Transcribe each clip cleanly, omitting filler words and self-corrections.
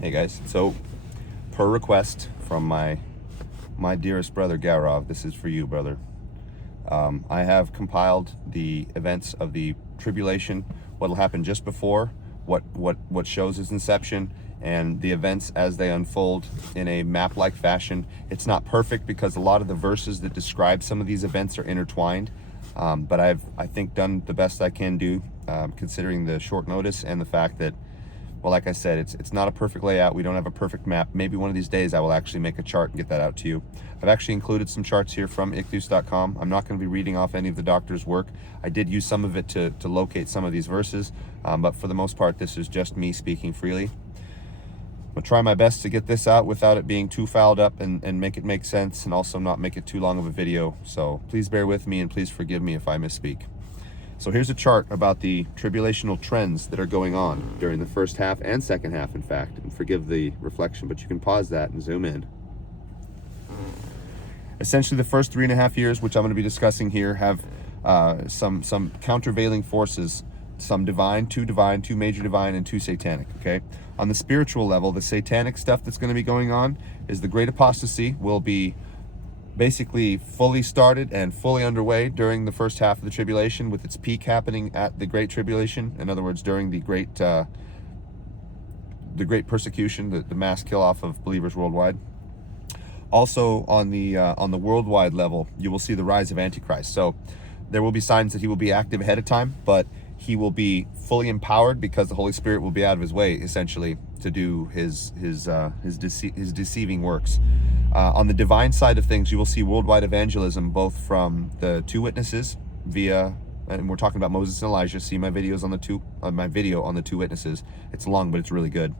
Hey guys, so per request from my dearest brother Garov, this is for you, brother. I have compiled the events of the tribulation, what'll happen just before, what shows its inception, and the events as they unfold in a map-like fashion. It's not perfect because a lot of the verses that describe some of these events are intertwined, but I think done the best I can do, considering the short notice and the fact that, well, like I said, it's not a perfect layout. We don't have a perfect map. Maybe one of these days I will actually make a chart and get that out to you. I've actually included some charts here from ichthus.com. I'm not going to be reading off any of the doctor's work. I did use some of it to locate some of these verses, but for the most part, this is just me speaking freely. I'm going to try my best to get this out without it being too fouled up and make it make sense, and also not make it too long of a video. So please bear with me and please forgive me if I misspeak. So here's a chart about the tribulational trends that are going on during the first half and second half, in fact. And forgive the reflection, but you can pause that and zoom in. Essentially, the first 3.5 years, which I'm going to be discussing here, have some countervailing forces, some divine, two major divine, and two satanic, okay? On the spiritual level, the satanic stuff that's going to be going on is the great apostasy will be basically fully started and fully underway during the first half of the tribulation, with its peak happening at the Great Tribulation. In other words, during the great persecution, the mass kill off of believers worldwide. Also, on the worldwide level, you will see the rise of Antichrist. So there will be signs that he will be active ahead of time, but he will be fully empowered because the Holy Spirit will be out of his way, essentially, to do his deceiving works. On the divine side of things, you will see worldwide evangelism, both from the two witnesses via, and we're talking about Moses and Elijah. See my videos on my video on the two witnesses. It's long, but it's really good.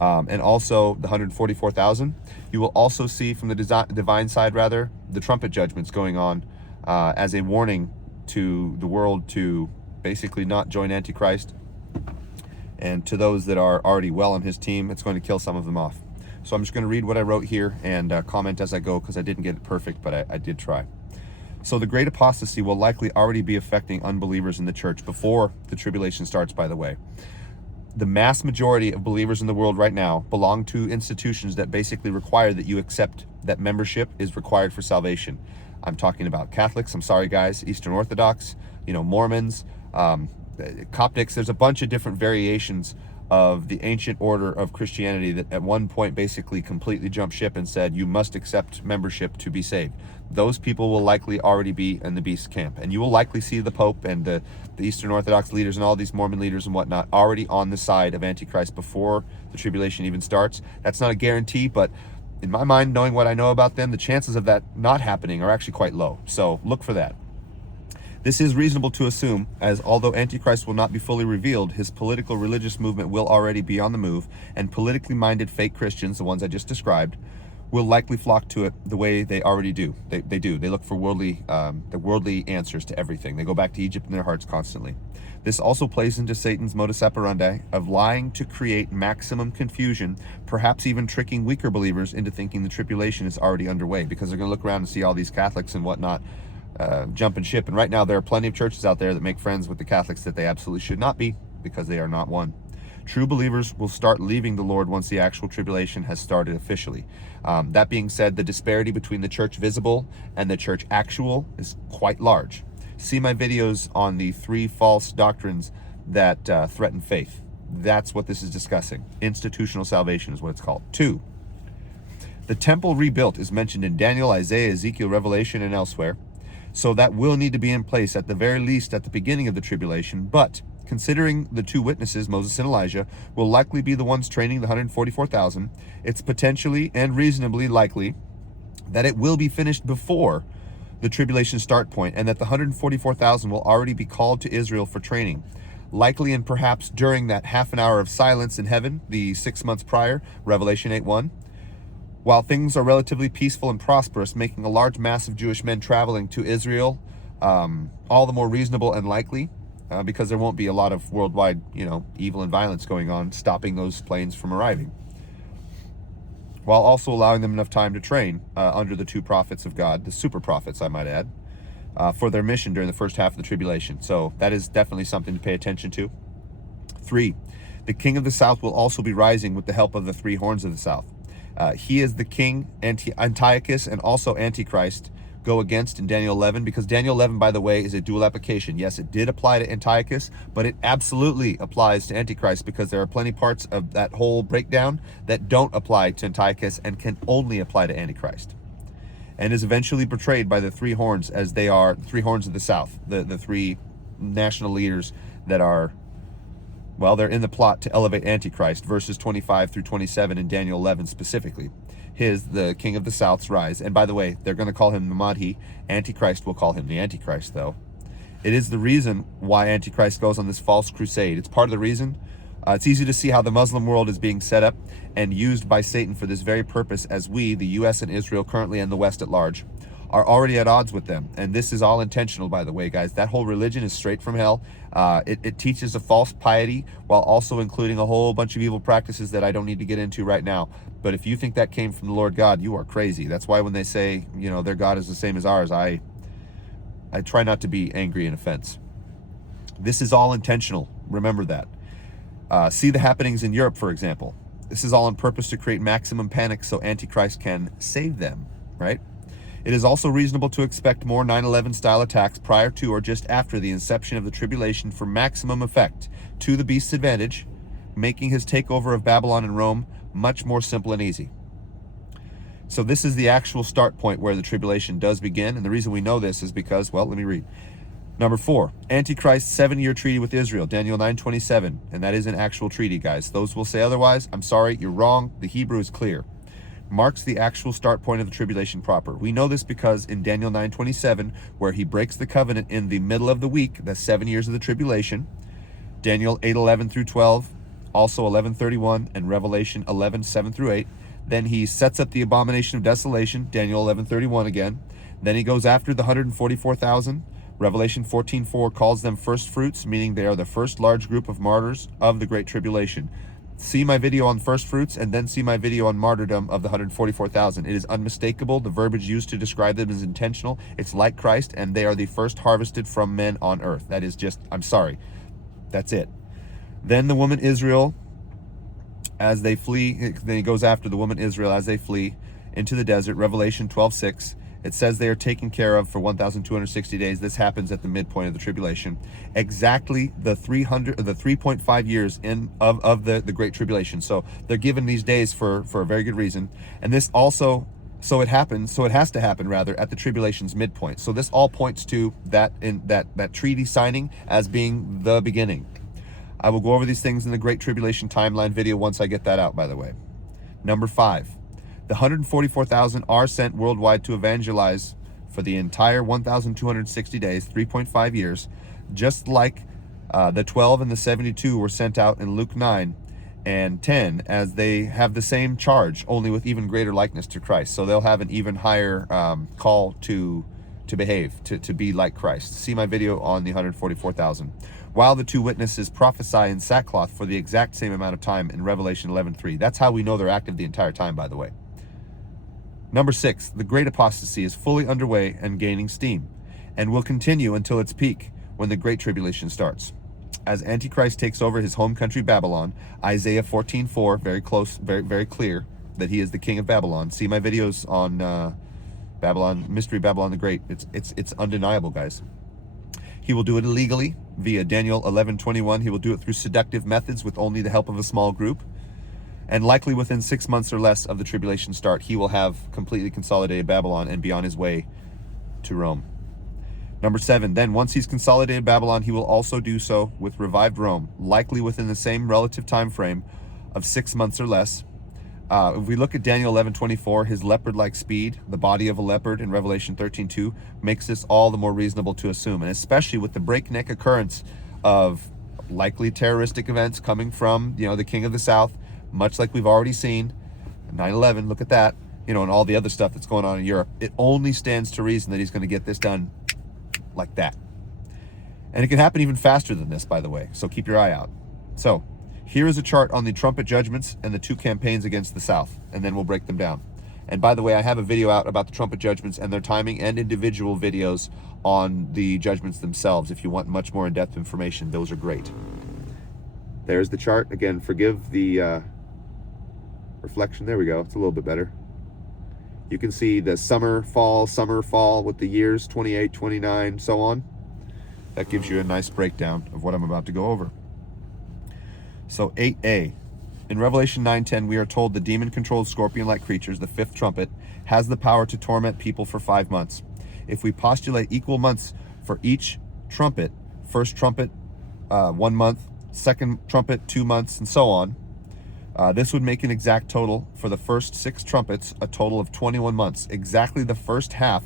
And also the 144,000. You will also see from the divine side, rather, the trumpet judgments going on as a warning to the world to basically not join Antichrist. And to those that are already well on his team, it's going to kill some of them off. So I'm just going to read what I wrote here and comment as I go, because I didn't get it perfect, but I did try. So the great apostasy will likely already be affecting unbelievers in the church before the tribulation starts, by the way. The mass majority of believers in the world right now belong to institutions that basically require that you accept that membership is required for salvation. I'm talking about Catholics, I'm sorry guys, Eastern Orthodox, Mormons, Coptics. There's a bunch of different variations of the ancient order of Christianity that at one point basically completely jumped ship and said you must accept membership to be saved. Those people will likely already be in the beast camp, and you will likely see the Pope and the Eastern Orthodox leaders and all these Mormon leaders and whatnot already on the side of Antichrist before the tribulation even starts. That's not a guarantee, but in my mind, knowing what I know about them, the chances of that not happening are actually quite low. So look for that. This is reasonable to assume, as although Antichrist will not be fully revealed, his political religious movement will already be on the move, and politically minded fake Christians, the ones I just described, will likely flock to it the way they already do. They do. They look for worldly answers to everything. They go back to Egypt in their hearts constantly. This also plays into Satan's modus operandi of lying to create maximum confusion, perhaps even tricking weaker believers into thinking the tribulation is already underway, because they're going to look around and see all these Catholics and whatnot jumping ship. And right now there are plenty of churches out there that make friends with the Catholics that they absolutely should not be, because they are not one. True believers will start leaving the Lord once the actual tribulation has started officially. That being said, the disparity between the church visible and the church actual is quite large. See my videos on the 3 false doctrines that threaten faith. That's what this is discussing. Institutional salvation is what it's called. 2, the temple rebuilt is mentioned in Daniel, Isaiah, Ezekiel, Revelation, and elsewhere. So that will need to be in place at the very least at the beginning of the tribulation. But considering the 2 witnesses, Moses and Elijah, will likely be the ones training the 144,000, it's potentially and reasonably likely that it will be finished before the tribulation start point, and that the 144,000 will already be called to Israel for training. Likely and perhaps during that half an hour of silence in heaven, the 6 months prior, Revelation 8:1. While things are relatively peaceful and prosperous, making a large mass of Jewish men traveling to Israel all the more reasonable and likely, because there won't be a lot of worldwide, evil and violence going on, stopping those planes from arriving, while also allowing them enough time to train under the 2 prophets of God, the super prophets, I might add, for their mission during the first half of the tribulation. So that is definitely something to pay attention to. 3, The king of the south will also be rising with the help of the three horns of the south. He is the king, Antiochus, and also Antichrist go against in Daniel 11, because Daniel 11, by the way, is a dual application. Yes, it did apply to Antiochus, but it absolutely applies to Antichrist, because there are plenty parts of that whole breakdown that don't apply to Antiochus and can only apply to Antichrist, and is eventually betrayed by the three horns, as they are three horns of the south, the three national leaders that are, well, they're in the plot to elevate Antichrist, verses 25 through 27 in Daniel 11 specifically. The king of the south's rise. And by the way, they're going to call him the Mahdi. Antichrist will call him the Antichrist, though. It is the reason why Antichrist goes on this false crusade. It's part of the reason. It's easy to see how the Muslim world is being set up and used by Satan for this very purpose, as we, the U.S. and Israel currently, and the West at large, are already at odds with them. And this is all intentional, by the way, guys. That whole religion is straight from hell. It teaches a false piety while also including a whole bunch of evil practices that I don't need to get into right now. But if you think that came from the Lord God, you are crazy. That's why when they say, you know, their God is the same as ours, I try not to be angry in offense. This is all intentional. Remember that. See the happenings in Europe, for example. This is all on purpose to create maximum panic so Antichrist can save them, right? It is also reasonable to expect more 9/11 style attacks prior to or just after the inception of the tribulation for maximum effect to the beast's advantage, making his takeover of Babylon and Rome much more simple and easy. So this is the actual start point where the tribulation does begin, and the reason we know this is because, well, let me read. Number 4, Antichrist's 7-year treaty with Israel, Daniel 9:27, and that is an actual treaty, guys. Those will say otherwise, I'm sorry, you're wrong. The Hebrew is clear. Marks the actual start point of the tribulation proper. We know this because in Daniel 9:27, where he breaks the covenant in the middle of the week, the 7 years of the tribulation, Daniel 8:11 through 12, also 11:31, and Revelation 11:7 through 8. Then he sets up the abomination of desolation, Daniel 11:31 again. Then he goes after the 144,000. Revelation 14:4 calls them first fruits, meaning they are the first large group of martyrs of the Great Tribulation. See my video on first fruits, and then see my video on martyrdom of the 144,000. It is unmistakable. The verbiage used to describe them is intentional. It's like Christ, and they are the first harvested from men on earth. That is just, I'm sorry. That's it. Then the woman Israel, as they flee, then he goes after the woman Israel as they flee into the desert. Revelation 12:6. It says they are taken care of for 1,260 days. This happens at the midpoint of the tribulation. Exactly the 3.5 years of the Great Tribulation. So they're given these days for a very good reason. And this also, so it has to happen rather at the tribulation's midpoint. So this all points to that treaty signing as being the beginning. I will go over these things in the Great Tribulation timeline video once I get that out, by the way. Number 5. The 144,000 are sent worldwide to evangelize for the entire 1,260 days, 3.5 years, just like the 12 and the 72 were sent out in Luke 9 and 10, as they have the same charge, only with even greater likeness to Christ. So they'll have an even higher call to behave, to be like Christ. See my video on the 144,000. While the two witnesses prophesy in sackcloth for the exact same amount of time in Revelation 11:3. That's how we know they're active the entire time, by the way. Number 6, the great apostasy is fully underway and gaining steam, and will continue until its peak when the Great Tribulation starts. As Antichrist takes over his home country Babylon, Isaiah 14:4, very close, very clear that he is the king of Babylon. See my videos on Babylon, Mystery Babylon the Great. It's undeniable, guys. He will do it illegally via Daniel 11:21. He will do it through seductive methods with only the help of a small group. And likely within 6 months or less of the tribulation start, he will have completely consolidated Babylon and be on his way to Rome. Number 7, then once he's consolidated Babylon, he will also do so with revived Rome, likely within the same relative time frame of 6 months or less. If we look at Daniel 11:24, his leopard-like speed, the body of a leopard in Revelation 13:2, makes this all the more reasonable to assume, and especially with the breakneck occurrence of likely terroristic events coming from, the king of the south, much like we've already seen, 9/11, look at that, and all the other stuff that's going on in Europe. It only stands to reason that he's going to get this done like that. And it can happen even faster than this, by the way, so keep your eye out. So, here is a chart on the trumpet judgments and the two campaigns against the South, and then we'll break them down. And by the way, I have a video out about the trumpet judgments and their timing, and individual videos on the judgments themselves. If you want much more in-depth information, those are great. There's the chart. Again, forgive the reflection. There we go. It's a little bit better. You can see the summer, fall with the years, 28, 29, so on. That gives you a nice breakdown of what I'm about to go over. So 8a. In Revelation 9:10, we are told the demon-controlled scorpion-like creatures, the fifth trumpet, has the power to torment people for 5 months. If we postulate equal months for each trumpet, first trumpet, 1 month, second trumpet, 2 months, and so on, this would make an exact total for the first 6 trumpets, a total of 21 months, exactly the first half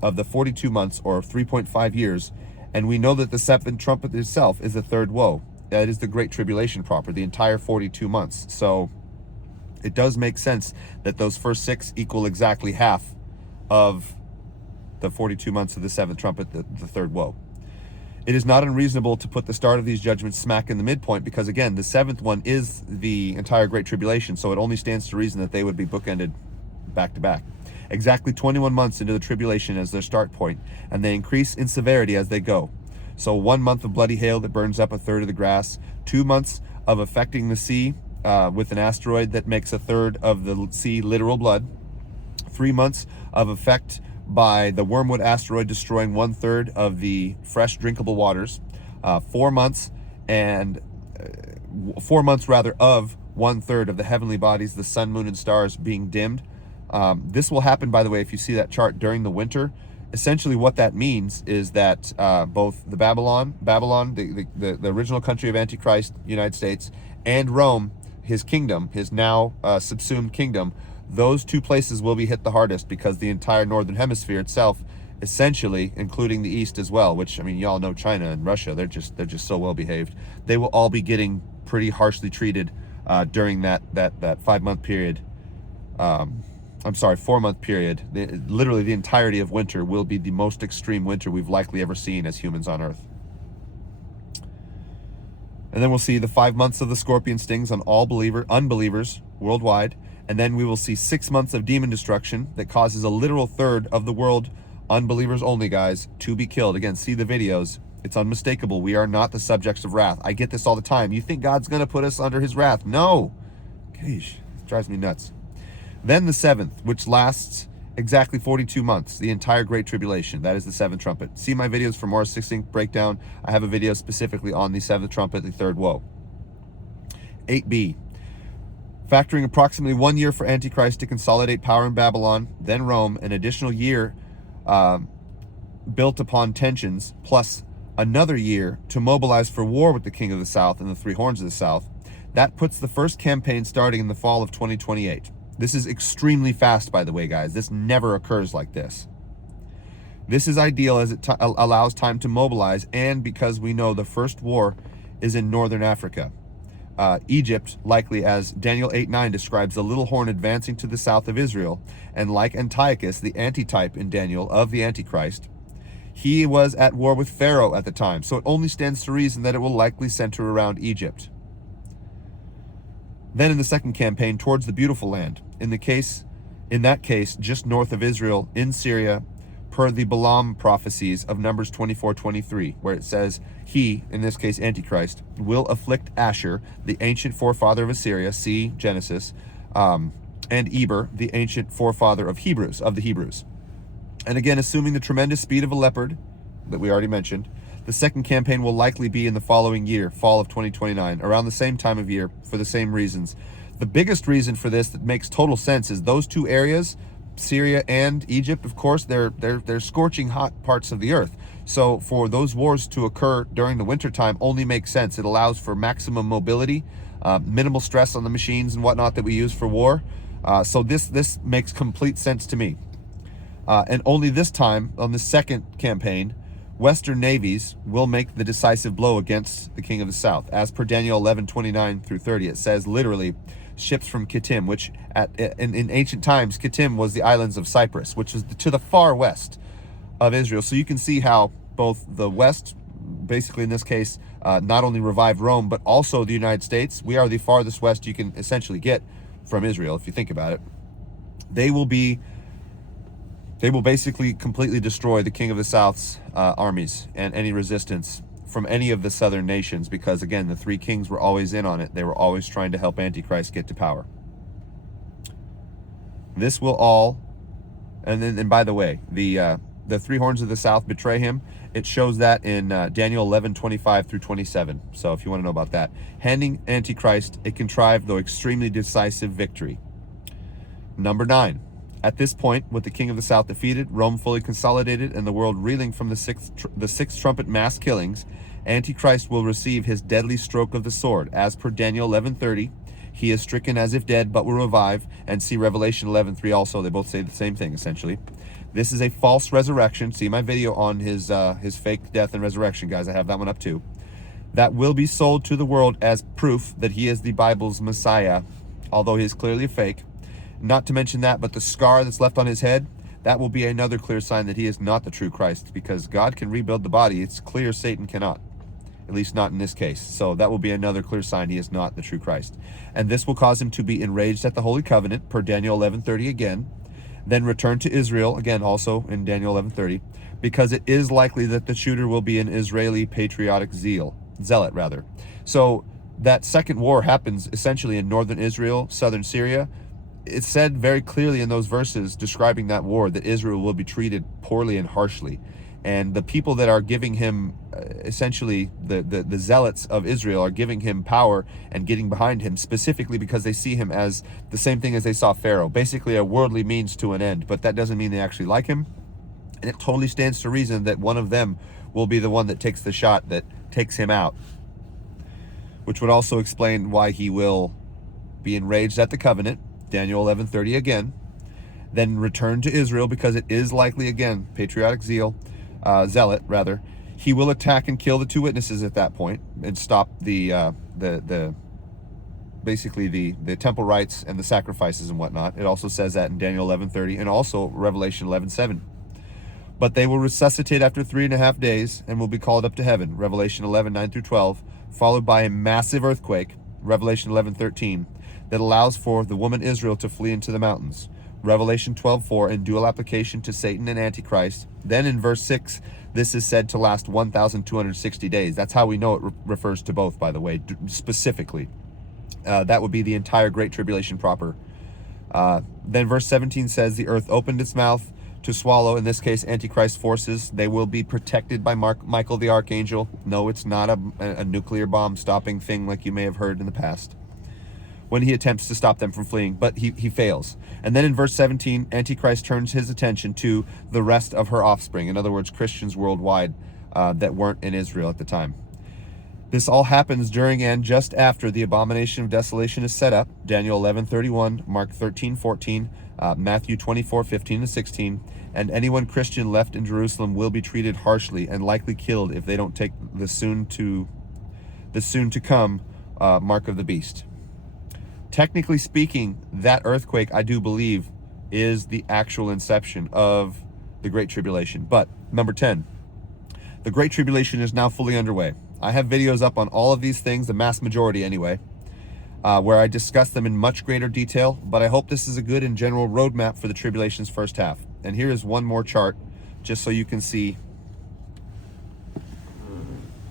of the 42 months, or 3.5 years. And we know that the seventh trumpet itself is the third woe. That is the Great Tribulation proper, the entire 42 months. So it does make sense that those first 6 equal exactly half of the 42 months of the seventh trumpet, the third woe. It is not unreasonable to put the start of these judgments smack in the midpoint, because again, the seventh one is the entire Great Tribulation, so it only stands to reason that they would be bookended back to back. Exactly 21 months into the tribulation as their start point, and they increase in severity as they go. So 1 month of bloody hail that burns up a third of the grass, 2 months of affecting the sea with an asteroid that makes a third of the sea literal blood, 3 months of effect by the wormwood asteroid destroying 1/3 of the fresh drinkable waters, 4 months and 4 months rather of 1/3 of the heavenly bodies, the sun, moon, and stars being dimmed. This will happen, by the way, if you see that chart, during the winter. Essentially what that means is that both the Babylon, the original country of Antichrist, United States, and Rome, his kingdom, his now subsumed kingdom, those 2 places will be hit the hardest, because the entire northern hemisphere itself, essentially, including the east as well, which, I mean, y'all know China and Russia, they're just so well behaved. They will all be getting pretty harshly treated during that 5-month period. 4-month period. Literally the entirety of winter will be the most extreme winter we've likely ever seen as humans on Earth. And then we'll see the 5 months of the scorpion stings on all unbelievers worldwide. And then we will see 6 months of demon destruction that causes a literal third of the world, unbelievers only, guys, to be killed. Again, see the videos. It's unmistakable. We are not the subjects of wrath. I get this all the time. You think God's going to put us under his wrath? No. Gosh, it drives me nuts. Then the 7th, which lasts exactly 42 months, the entire Great Tribulation. That is the 7th trumpet. See my videos for more succinct breakdown. I have a video specifically on the 7th trumpet, the third woe. 8b. Factoring approximately 1 year for Antichrist to consolidate power in Babylon, then Rome, an additional year built upon tensions, plus another year to mobilize for war with the King of the South and the 3 horns of the South. That puts the first campaign starting in the fall of 2028. This is extremely fast, by the way, guys. This never occurs like this. This is ideal as it allows time to mobilize, and because we know the first war is in northern Africa. Egypt, likely, as Daniel 8:9 describes, the little horn advancing to the south of Israel, and like Antiochus, the antitype in Daniel of the Antichrist, he was at war with Pharaoh at the time, so it only stands to reason that it will likely center around Egypt. Then in the second campaign, towards the beautiful land, in that case, just north of Israel, in Syria, per the Balaam prophecies of Numbers 24:23, where it says, he, in this case Antichrist, will afflict Asher, the ancient forefather of Assyria, see Genesis, and Eber, the ancient forefather of the Hebrews. And again, assuming the tremendous speed of a leopard that we already mentioned, the second campaign will likely be in the following year, fall of 2029, around the same time of year, for the same reasons. The biggest reason for this that makes total sense is those 2 areas, Syria and Egypt, of course, they're scorching hot parts of the earth. So for those wars to occur during the winter time only makes sense. It allows for maximum mobility, minimal stress on the machines and whatnot that we use for war. So this makes complete sense to me. And only this time, on the second campaign, Western navies will make the decisive blow against the King of the South. As per Daniel 11:29-30, it says literally, ships from Kittim, which in ancient times, Kittim was the islands of Cyprus, which is to the far west of Israel. So you can see how both the West, basically in this case, not only revived Rome, but also the United States. We are the farthest west you can essentially get from Israel, if you think about it. They will basically completely destroy the King of the South's armies and any resistance from any of the southern nations, because again, the three kings were always in on it. They were always trying to help Antichrist get to power. This will all, and by the way, the three horns of the south betray him. It shows that in Daniel 11:25 through 27. So if you want to know about that, handing Antichrist a contrived though extremely decisive victory. Number 9. At this point, with the king of the south defeated, Rome fully consolidated, and the world reeling from the sixth trumpet mass killings, Antichrist will receive his deadly stroke of the sword. As per Daniel 11:30, he is stricken as if dead, but will revive. And see Revelation 11:3 also. They both say the same thing, essentially. This is a false resurrection. See my video on his fake death and resurrection, guys. I have that one up too. That will be sold to the world as proof that he is the Bible's Messiah, although he is clearly a fake. Not to mention that, but the scar that's left on his head, that will be another clear sign that he is not the true Christ, because God can rebuild the body. It's clear Satan cannot, at least not in this case. So that will be another clear sign he is not the true Christ. And this will cause him to be enraged at the Holy Covenant, per Daniel 11:30 again, then return to Israel, again also in Daniel 11:30, because it is likely that the shooter will be an Israeli patriotic zealot rather. So that second war happens essentially in northern Israel, southern Syria. It's said very clearly in those verses describing that war that Israel will be treated poorly and harshly. And the people that are giving him, essentially the zealots of Israel, are giving him power and getting behind him specifically because they see him as the same thing as they saw Pharaoh, basically a worldly means to an end. But that doesn't mean they actually like him. And it totally stands to reason that one of them will be the one that takes the shot that takes him out, which would also explain why he will be enraged at the covenant, Daniel 11:30 again, then return to Israel, because it is likely, again, patriotic zealot rather. He will attack and kill the two witnesses at that point and stop basically the temple rites and the sacrifices and whatnot. It also says that in Daniel 11:30 and also Revelation 11:7. But they will resuscitate after 3.5 days and will be called up to heaven, Revelation 11:9 through 12, followed by a massive earthquake, Revelation 11:13, that allows for the woman Israel to flee into the mountains, Revelation 12:4, in dual application to Satan and Antichrist. Then in verse 6, this is said to last 1,260 days. That's how we know it refers to both, by the way, specifically. That would be the entire Great Tribulation proper. Then verse 17 says, the earth opened its mouth to swallow, in this case, Antichrist forces. They will be protected by Michael the Archangel. No, it's not a nuclear bomb stopping thing like you may have heard in the past, when he attempts to stop them from fleeing, but he fails. And then in verse 17, Antichrist turns his attention to the rest of her offspring, in other words, Christians worldwide that weren't in Israel at the time. This all happens during and just after the abomination of desolation is set up, Daniel 11:31, Mark 13:14, Matthew 24:15-16, and anyone Christian left in Jerusalem will be treated harshly and likely killed if they don't take the soon to come mark of the beast. Technically speaking, that earthquake, I do believe, is the actual inception of the Great Tribulation. But number 10, the Great Tribulation is now fully underway. I have videos up on all of these things, the mass majority anyway, where I discuss them in much greater detail, but I hope this is a good and general roadmap for the tribulation's first half. And here is one more chart, just so you can see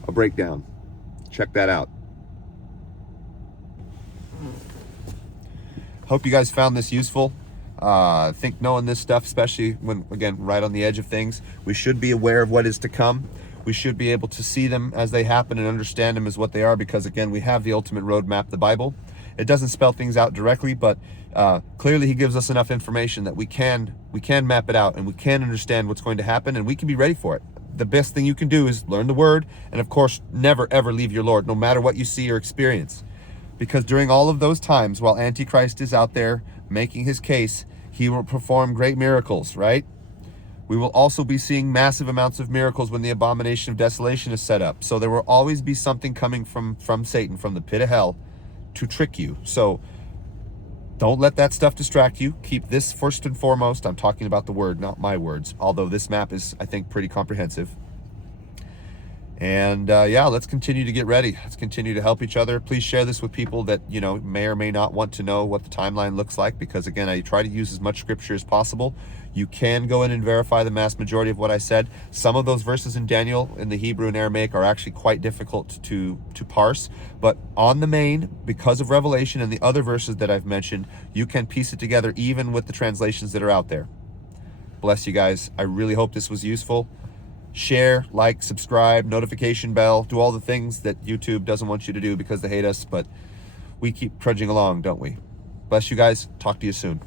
a breakdown. Check that out. Hope you guys found this useful. I think knowing this stuff, especially when, again, right on the edge of things, we should be aware of what is to come. We should be able to see them as they happen and understand them as what they are, because, again, we have the ultimate roadmap, the Bible. It doesn't spell things out directly, but clearly he gives us enough information that we can map it out, and we can understand what's going to happen, and we can be ready for it. The best thing you can do is learn the Word, and, of course, never, ever leave your Lord, no matter what you see or experience. Because during all of those times, while Antichrist is out there making his case, he will perform great miracles, right? We will also be seeing massive amounts of miracles when the abomination of desolation is set up. So there will always be something coming from Satan, from the pit of hell, to trick you. So don't let that stuff distract you. Keep this first and foremost. I'm talking about the Word, not my words, although this map is, I think, pretty comprehensive. And yeah, let's continue to get ready. Let's continue to help each other. Please share this with people that, you know, may or may not want to know what the timeline looks like, because again, I try to use as much scripture as possible. You can go in and verify the mass majority of what I said. Some of those verses in Daniel in the Hebrew and Aramaic are actually quite difficult to parse, but on the main, because of Revelation and the other verses that I've mentioned, you can piece it together even with the translations that are out there. Bless you guys. I really hope this was useful. Share, like, subscribe, notification bell, do all the things that YouTube doesn't want you to do because they hate us, but we keep trudging along, don't we? Bless you guys. Talk to you soon.